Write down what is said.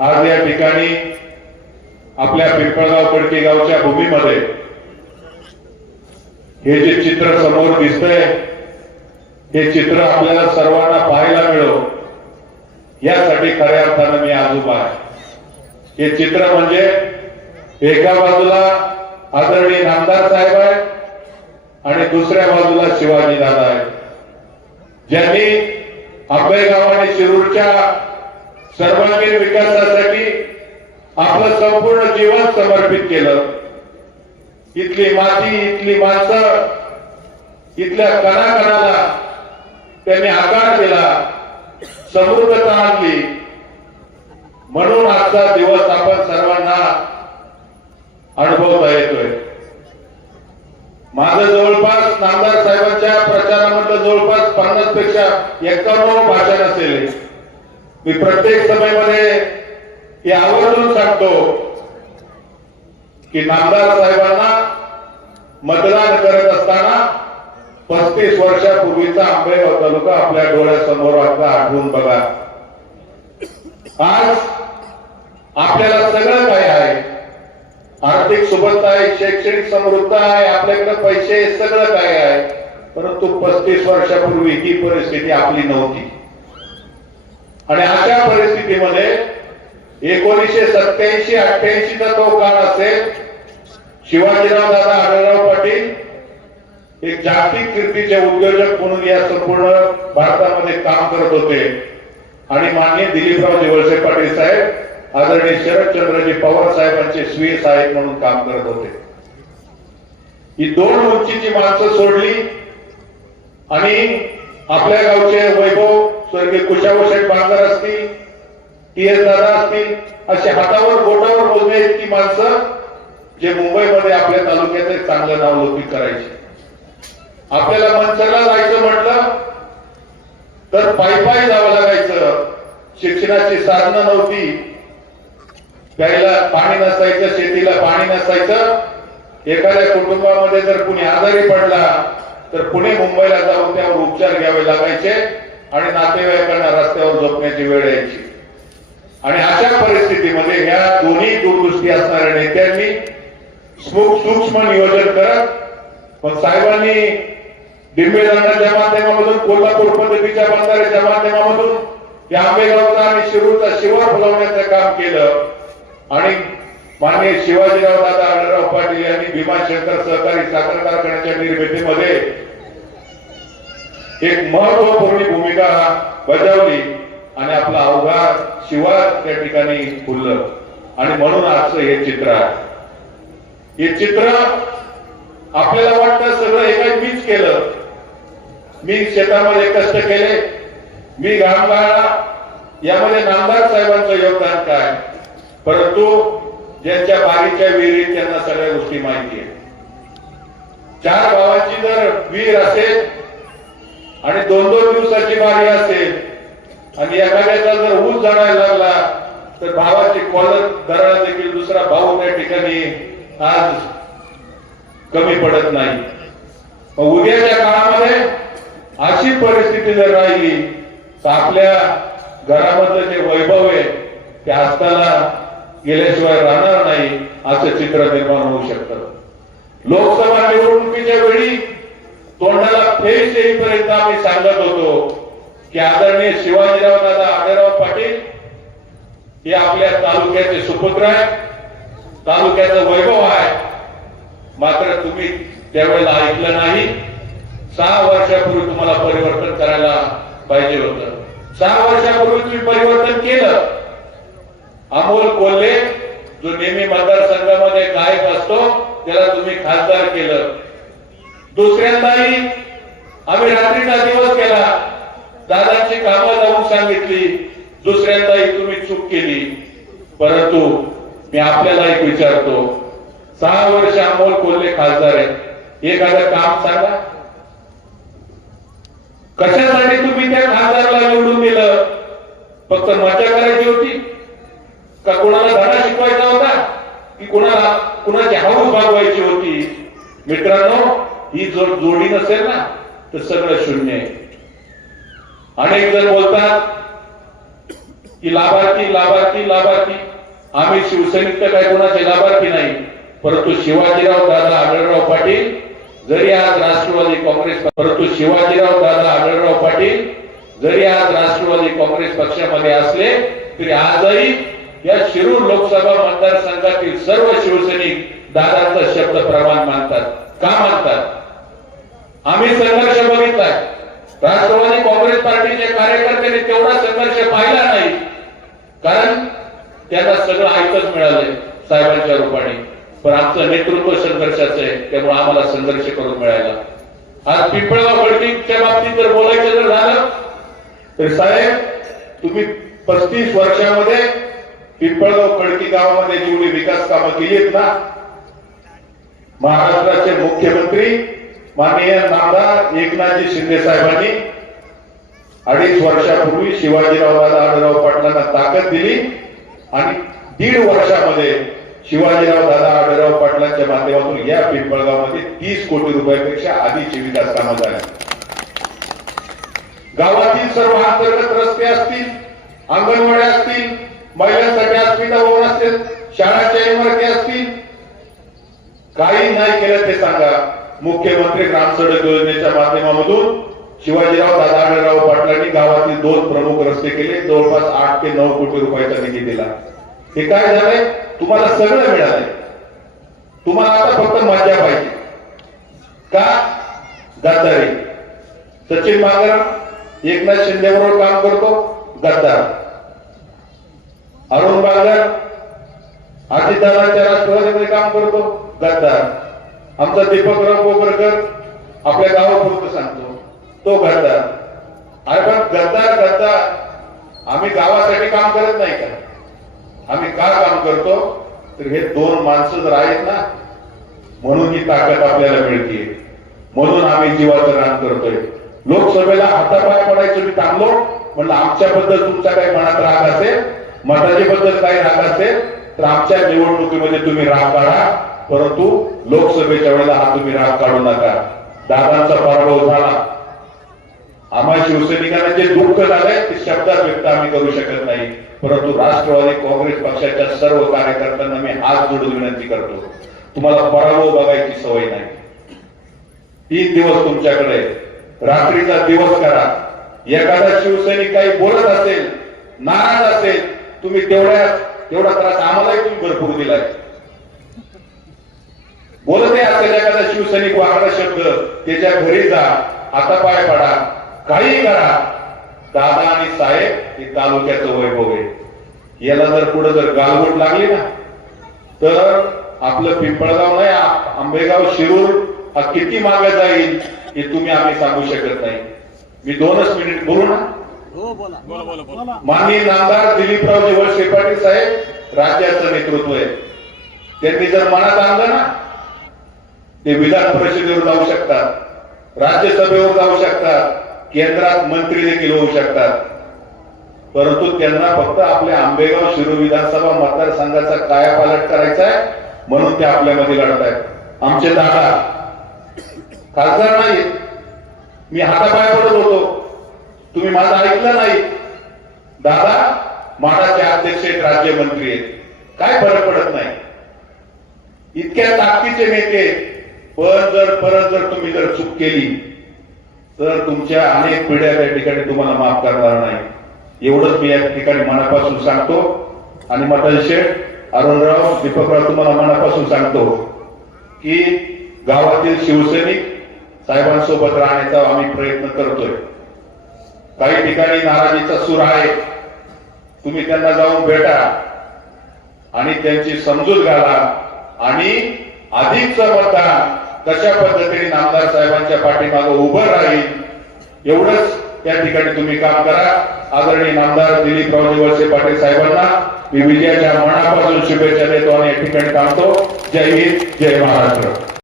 आज या ठिकाणी आपल्या पिंपळगाव पडकी गावच्या भूमीमध्ये हे जे चित्र समोर दिसतंय हे चित्र आपल्याला सर्वांना पाहायला मिळो यासाठी खऱ्या अर्थानं मी आज उभा आहे. हे चित्र म्हणजे एका बाजूला आदरणीय नामदार साहेब आहे आणि दुसऱ्या बाजूला शिवाजी दादा आहे ज्यांनी आंबेगाव आणि शिरूरच्या सर्वांगीण विकासासाठी आपलं संपूर्ण जीवन समर्पित केलं. इथली माती इथली माणसं इथल्या कणाकणाला त्यांनी आकार दिला समृद्धता आणली. म्हणून आजचा दिवस आपण सर्वांना अनुभवता येतोय. माझं जवळपास नामदार साहेबांच्या प्रचारामधलं जवळपास पन्नासपेक्षा एक्कावन्न भाषण असेल मी प्रत्येक सभेमध्ये हे आवर्जून सांगतो की नामदार साहेबांना मतदान करत असताना पस्तीस वर्षापूर्वीचा आंबेगाव तालुका आपल्या डोळ्यासमोर आता आठवून बघा. आज आपल्याला सगळं काय आहे. आर्थिक सुबत्ता आहे शैक्षणिक समृद्ध आहे आपल्याकडे पैसे सगळं काय आहे. परंतु पस्तीस वर्षापूर्वी ही परिस्थिती आपली नव्हती. आणि अशा परिस्थितीमध्ये एकोणीसशे सत्याऐंशी अठ्ठ्याऐंशीचा तो काळ असेल शिवाजीराव दादा आढळराव पाटील एक जागतिक कीर्तीचे उद्योजक म्हणून या संपूर्ण भारतामध्ये काम करत होते. आणि माननीय दिलीपराव वळसे पाटील साहेब आदरणीय शरदचंद्रजी पवार साहेबांचे स्वीय साहेब म्हणून काम करत होते. ही दोन उंचीची माणसं सोडली आणि आपल्या गावचे वैभव स्वर्गीय कुशाभूषण बांगर असतील टी एस दादा असतील असे हातावर बोटावर मोजणे इतकी माणसं जे मुंबईमध्ये आपल्या तालुक्यात एक चांगलं नाव लौकिक करायचे. आपल्याला मंचरला जायचं म्हटलं तर पायी पायी जावं लागायचं. शिक्षणाची साधनं नव्हती. प्यायला पाणी नसायचं शेतीला पाणी नसायचं. एखाद्या कुटुंबामध्ये जर कुणी आजारी पडला तर पुणे मुंबईला जाऊन त्यावर उपचार घ्यावे लागायचे. आणि नातेवाईकांना रस्त्यावर झोपण्याची वेळ यायची. आणि अशा परिस्थितीमध्ये ह्या दोन्ही दूरदृष्टी असणाऱ्या नेत्यांनी सूक्ष्म नियोजन करत पण साहेबांनी डिंबेदाराच्या माध्यमामधून कोल्हापूर पद्धतीच्या बंधाऱ्याच्या माध्यमामधून या आंबेगावचा आणि शिरूरचा शिवार फुलवण्याचं काम केलं. आणि माननीय शिवाजीराव दादा आढळराव पाटील यांनी भीमाशंकर सहकारी साखर कारखान्याच्या निर्मितीमध्ये एक महत्त्वपूर्ण भूमिका बजावली आणि आपला अवघा शिवार त्या ठिकाणी फुललं आणि म्हणून आजचं हे चित्र आहे. हे चित्र आपल्याला वाटतं सगळं हे काही मीच केलं. मी शेतामध्ये कष्ट केले. मी घाम गाळला. यामध्ये नामदार साहेबांचं योगदान काय? परंतु ज्यांच्या बारीच्या विहिरीत त्यांना सगळ्या गोष्टी माहिती आहे चार भावांची जर वीर असेल आणि दोन दोन दिवसाची मागणी असेल आणि एखाद्याचा जर ऊस जाणायला लागला तर भावाची कॉलर धरणं देखील दुसरा भाऊ त्या ठिकाणी आज कमी पडत नाही. उद्याच्या काळामध्ये अशी परिस्थिती जर राहिली तर आपल्या घरामधलं जे वैभव आहे ते असताना गेल्याशिवाय राहणार नाही असं चित्र निर्माण होऊ शकतं. लोकसभा निवडणुकीच्या वेळी तोंडाला फेस येईपर्यंत आम्ही सांगत होतो की आदरणीय शिवाजीराव दादा आदरराव पाटील हे आपल्या तालुक्याचे सुपुत्र आहे तालुक्याचं वैभव आहे. मात्र तुम्ही त्यावेळेला ऐकलं नाही. सहा वर्षापूर्वी तुम्हाला परिवर्तन करायला पाहिजे होत. सहा वर्षापूर्वी तुम्ही परिवर्तन केलं. अमोल कोल्हे जो नेहमी मतदारसंघामध्ये गायक असतो त्याला तुम्ही खासदार केलं. दुसऱ्यांदाही आम्ही रात्रीचा दिवस केला. दादाची कामं लावून सांगितली. दुसऱ्यांदाही तुम्ही चूक केली. परंतु मी आपल्याला एक विचारतो. सहा वर्ष अमोल कोल्हे खासदार आहेत. एखादं काम सांगा. कशासाठी तुम्ही त्या खासदारला निवडून दिलं? फक्त मजा करायची होती? का कोणाला धडा शिकवायचा होता? की कोणाला कुणाची हाऊस भागवायची होती? मित्रांनो ही जर जोडी नसेल ना? तर सगळं शून्य आहे. अनेक जण बोलतात की लाभार्थी लाभार्थी लाभार्थी. आम्ही शिवसैनिक तर काय कोणाचे लाभार्थी नाही. परंतु शिवाजीराव दादा आढळराव पाटील जरी आज राष्ट्रवादी काँग्रेस परंतु शिवाजीराव दादा आढळराव पाटील जरी आज राष्ट्रवादी काँग्रेस पक्षामध्ये असले तरी आजही या शिरूर लोकसभा मतदारसंघातील सर्व शिवसैनिक दादांचा शब्द प्रमाण मानतात. का मानतात? आम्ही संघर्ष राष्ट्रवादी काँग्रेस पार्टीचे कार्यकर्त्यांनी तेवढा संघर्ष पाहिला नाही. कारण त्यांना सगळं ऐकत मिळालंय साहेबांच्या रूपाने. पण आमचं नेतृत्व संघर्षाचं आहे त्यामुळे आम्हाला संघर्ष करून मिळाला आज पिंपळगाव बळकीच्या बाबतीत जर बोलायचं जर झालं तर साहेब तुम्ही पस्तीस वर्षामध्ये पिंपळगाव खडकी गावामध्ये जेवढी विकास कामं केली आहेत ना महाराष्ट्राचे मुख्यमंत्री माननीय नामदार एकनाथजी शिंदे साहेबांनी अडीच वर्षापूर्वी शिवाजीराव दादा आढळराव पाटलांना ताकद दिली आणि दीड वर्षामध्ये शिवाजीराव दादा आढळराव पाटलांच्या माध्यमातून या पिंपळगावमध्ये तीस कोटी रुपयापेक्षा आधीची विकास कामं झाली. गावातील सर्व अंतर्गत रस्ते असतील अंगणवाड्या असतील महिलांसाठी हॉस्पिटल भवन असतील शाळाच्या इमारती असतील. काही नाही केलं ते सांगा. मुख्यमंत्री ग्राम सडक योजनेच्या माध्यमामधून शिवाजीराव दादा आढळराव पाटलांनी गावातील दोन प्रमुख रस्ते केले. जवळपास आठ ते नऊ कोटी रुपयाचा निधी दिला. हे काय झालंय? तुम्हाला सगळं मिळालंय. तुम्हाला आता फक्त मज्जा पाहिजे. का? गद्दारी. सचिन मांगर एकनाथ शिंदे बरोबर काम करतो गद्दार. अरुण बांगर अजितदादांच्या राष्ट्रवादीमध्ये काम करतो गद्दार. आमचा दीपकराव कोपरकर आपल्या गावापुरतं सांगतो. तो गद्दार अरे पण गद्दार गद्दार आम्ही गावासाठी काम करत नाही का? आम्ही का काम करतो? तर हे दोन माणसं जर आहेत ना म्हणून ही ताकद आपल्याला मिळते. म्हणून आम्ही जीवाचं रान करतोय. लोकसभेला हातापाय पडायचं मी थांबलो. म्हणलं आमच्याबद्दल तुमचा काही मनात राग असेल मताच्याबद्दल काही राग असेल तर आमच्या निवडणुकीमध्ये तुम्ही राग काढा. परंतु लोकसभेच्या वेळेला हा तुम्ही राग काढू नका. दादांचा पराभव झाला. आम्हा शिवसैनिकांना जे दुःख झालंय ते शब्दात व्यक्त आम्ही करू शकत नाही. परंतु राष्ट्रवादी काँग्रेस पक्षाच्या सर्व कार्यकर्त्यांना मी हात जोडून विनंती करतो. तुम्हाला पराभव बघायची सवय नाही. तीन दिवस तुमच्याकडे. रात्रीचा दिवस करा. एखादा शिवसैनिक काही बोलत असेल नाराज असेल तुम्ही तेवढ्या तेवढा त्रास आम्हालाही तुम्ही भरपूर दिलाय. बोलत असेल एखादा शिवसैनिक वाकडा शब्द त्याच्या घरी जा हातापाय पडा काही करा. दादा आणि साहेब हे तालुक्याचं वैभव आहे. याला जर पुढे जर गालबोट लागली ना तर आपलं पिंपळगाव नाही आंबेगाव शिरूर हा किती मागे जाईल हे तुम्ही आम्ही सांगू शकत नाही. मी दोनच मिनिट बोलू ना? हो बोला. बोला बोला बोला. माननीय नामदार दिलीपरावजी वळसे पाटील साहेब राज्याचं नेतृत्व आहे. त्यांनी जर मनात आणलं ना ते विधान परिषदेवर जाऊ शकतात. राज्यसभेवर जाऊ शकतात. केंद्रात मंत्री देखील होऊ शकतात. परंतु त्यांना फक्त आपल्या आंबेगाव शिरो विधानसभा मतदारसंघाचा कायापालट करायचा आहे म्हणून ते आपल्यामध्ये लढत आहेत आमचे दादा खासदार नाही मी हातापाय पडत होतो. तुम्ही माझं ऐकलं नाही. दादा माडाचे अध्यक्ष आहेत राज्यमंत्री आहेत. काय फरक पडत नाही. इतक्या ताकदीचे नेते पण जर परत जर तुम्ही जर चूक केली तर तुमच्या अनेक पिढ्या त्या ठिकाणी तुम्हाला माफ करणार नाही. एवढंच मी या ठिकाणी मनापासून सांगतो. आणि मटल शेठ अरुणराव दीपकराव तुम्हाला मनापासून सांगतो की गावातील शिवसैनिक साहेबांसोबत राहण्याचा आम्ही प्रयत्न करतोय. काही ठिकाणी नाराजीचा सूर आहे. तुम्ही त्यांना जाऊन भेटा आणि त्यांची समजूत घाला. आणि अधिकचं मतदान कशा पद्धतीने नामदार साहेबांच्या पाठीमागे उभं राहील एवढंच त्या ठिकाणी तुम्ही काम करा. आदरणीय नामदार दिलीपराव वळसे पाटील साहेबांना मी विजयाच्या मनापासून शुभेच्छा देतो आणि या ठिकाणी थांबतो. जय हिंद जय महाराष्ट्र.